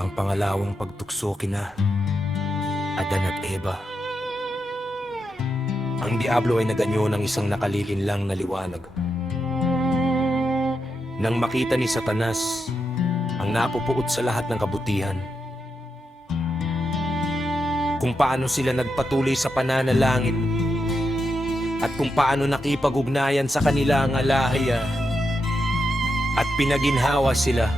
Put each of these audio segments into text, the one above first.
ang pangalawang pagtukso kina Adan at Eva. Ang diablo ay naganyo ng isang nakalilinlang na liwanag. Nang makita ni Satanas ang napupuot sa lahat ng kabutihan, kung paano sila nagpatuloy sa pananalangin at kung paano nakipag-ugnayan sa kanilang alahaya at pinaginhawa sila,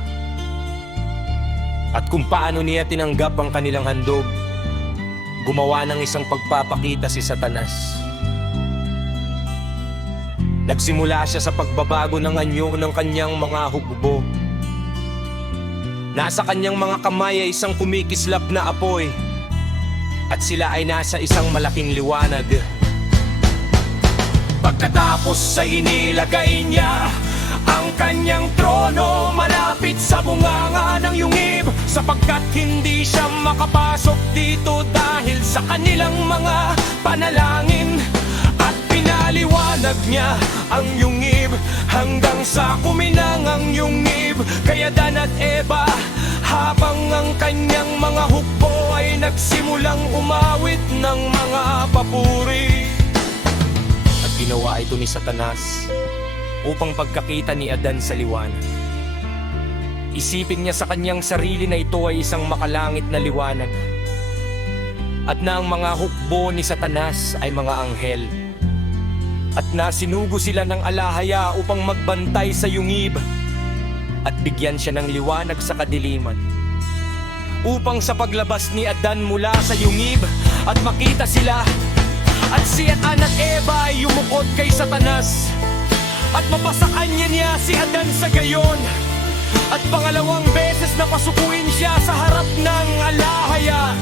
at kung paano niya tinanggap ang kanilang handog, gumawa ng isang pagpapakita si Satanas. Nagsimula siya sa pagbabago ng anyo ng kanyang mga hugbo. Nasa kanyang mga kamay ay isang kumikislap na apoy, at sila ay nasa isang malaking liwanag. Pagkatapos ay inilagay niya ang kanyang trono malapit sa bunganga ng yungib, sapagkat hindi siya makapasok dito dahil sa kanilang mga panalangin. At pinaliwanag niya ang yungib hanggang sa kuminang ang yungib. Kaya Adan at Eva, habang ang kanyang mga hukbo ay nagsimulang umawit ng mga papuri. At ginawa ito ni Satanas upang pagkakita ni Adan sa liwanag. Isipin niya sa kanyang sarili na ito ay isang makalangit na liwanag, at na ang mga hukbo ni Satanas ay mga anghel, at nasinugo sila ng alahaya upang magbantay sa yungib at bigyan siya ng liwanag sa kadiliman, upang sa paglabas ni Adan mula sa yungib at makita sila, at si Adan at Eva ay yumukod kay Satanas at mapasakan niya si Adan sa gayon, at pangalawang beses na pasukuin siya sa harap ng alahaya.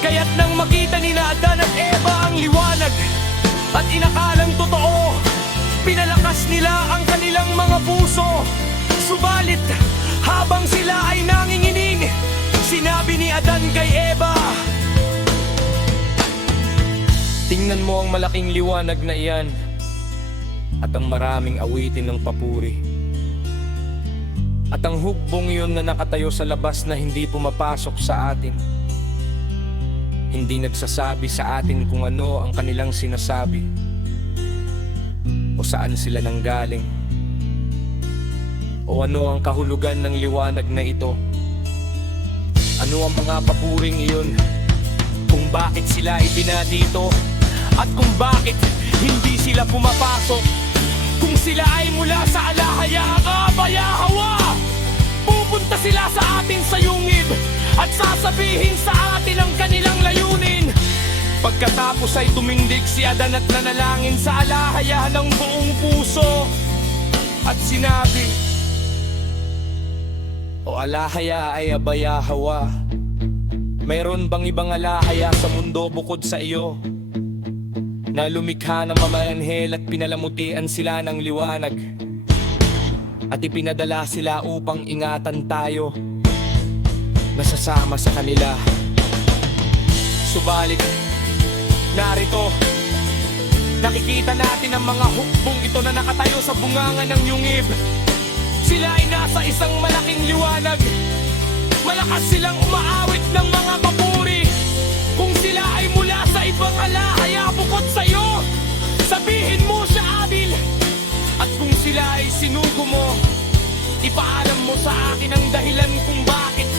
Kaya't nang makita ni Adan at Eva ang liwanag at inakalang totoo, pinalakas nila ang kanilang mga puso. Subalit habang sila ay nanginginig, sinabi ni Adan kay Eva, "Tingnan mo ang malaking liwanag na iyan at ang maraming awitin ng papuri. At ang hukbong iyon na nakatayo sa labas na hindi pumapasok sa atin, hindi nagsasabi sa atin kung ano ang kanilang sinasabi o saan sila nanggaling o ano ang kahulugan ng liwanag na ito. Ano ang mga papuring iyon, kung bakit sila ipinadito at kung bakit hindi sila pumapasok. Kung sila ay mula sa alahaya, Abayahawa, pupunta sila sa atin sa yungib at sasabihin sa atin ang kanilang layunin." Pagkatapos ay tumindig si Adan at nanalangin sa alahaya ng buong puso at sinabi, "O alahaya ay Abayahawa, mayroon bang ibang alahaya sa mundo bukod sa iyo, na lumikha ng mamayanghel at pinalamutian sila ng liwanag at ipinadala sila upang ingatan tayo na sasama sa kanila? Subalit, narito, nakikita natin ang mga hukbong ito na nakatayo sa bunganga ng yungib. Sila ay nasa isang malaking liwanag. Malakas silang umaawit ng mga papuri. Kung sila ay mula sa ibang alahaya bukod sa iyo, sabihin mo sa amin. At kung sila ay sinugo mo, ipaalam mo sa akin ang dahilan kung bakit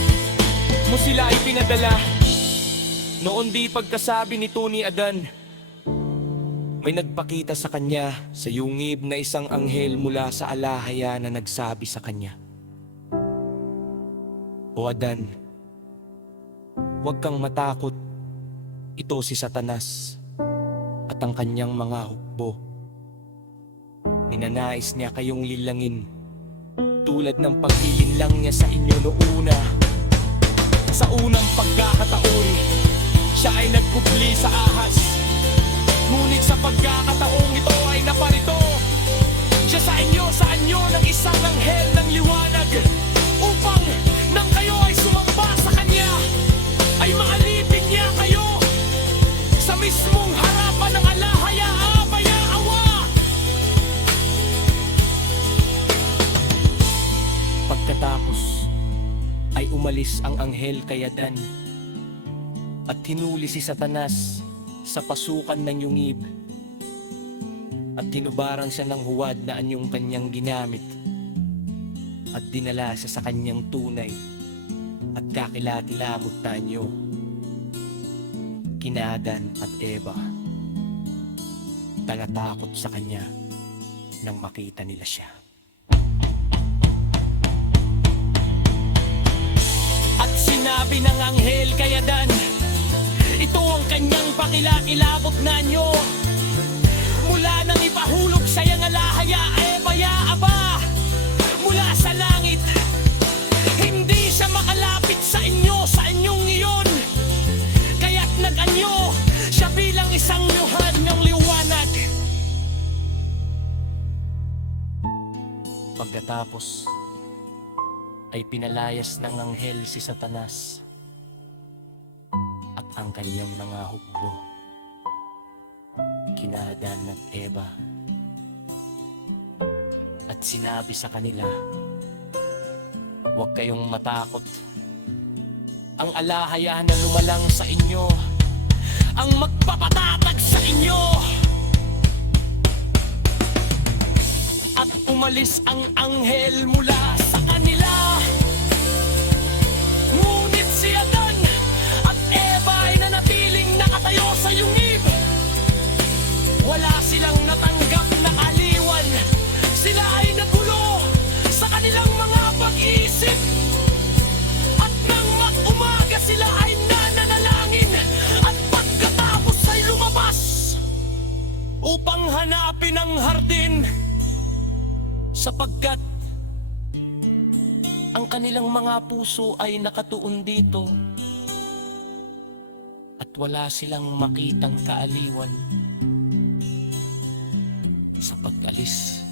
mo sila ay pinadala." Noon di pagkasabi nito ni Adan, may nagpakita sa kanya sa yungib na isang anghel mula sa alahaya na nagsabi sa kanya, "O Adan, huwag kang matakot. Ito si Satanas at ang kanyang mga hukbo. Ninanais niya kayong lilangin tulad ng paghilinlang niya sa inyo noona. Sa unang pagkakataon, siya ay nagkubli sa ahas. Ngunit sa pagkakataong ito ay naparito siya sa anyo ng isang anghel ng liwanag, upang nang kayo ay sumamba sa kanya, ay maalipin niya kayo sa mismong harapan ng alahaya, Abayahawa." Pagkatapos ay umalis umalis ang anghel kay Adan at hinuli si Satanas sa pasukan ng yungib at tinubaran siya ng huwad na anyong kanyang ginamit at dinala siya sa kanyang tunay at kakilati-lamot na anyo kina Adan at Eva. Talatakot sa kanya nang makita nila siya. At sinabi ng anghel kay Adan, ito ang kanyang pakilakilabot na nyo. Mula nang ipahulog sa iyang alahaya, Eva ya aba, mula sa langit. Hindi siya makalapit sa inyo, sa inyong iyon. Kaya't nag-anyo siya bilang isang luhan ng liwanag. Pagkatapos ay pinalayas ng anghel si Satanas at ang kanyang mga hukbo kina Adan at Eva at sinabi sa kanila, huwag kayong matakot. Ang alahaya na lumalang sa inyo ang magpapatatag sa inyo. At umalis ang anghel mula sa kanila. Ngunit si Adan at Eva ay nanatiling nakatayo sa yungib. Wala silang natanggap na aliwan. Sila ay nagulo sa kanilang mga pag-iisip. At nang mag-umaga sila ay nananalangin. At pagkatapos ay lumabas upang hanapin ang hardin, sapagkat ang kanilang mga puso ay nakatuon dito at wala silang makitang kaaliwan sa pag-alis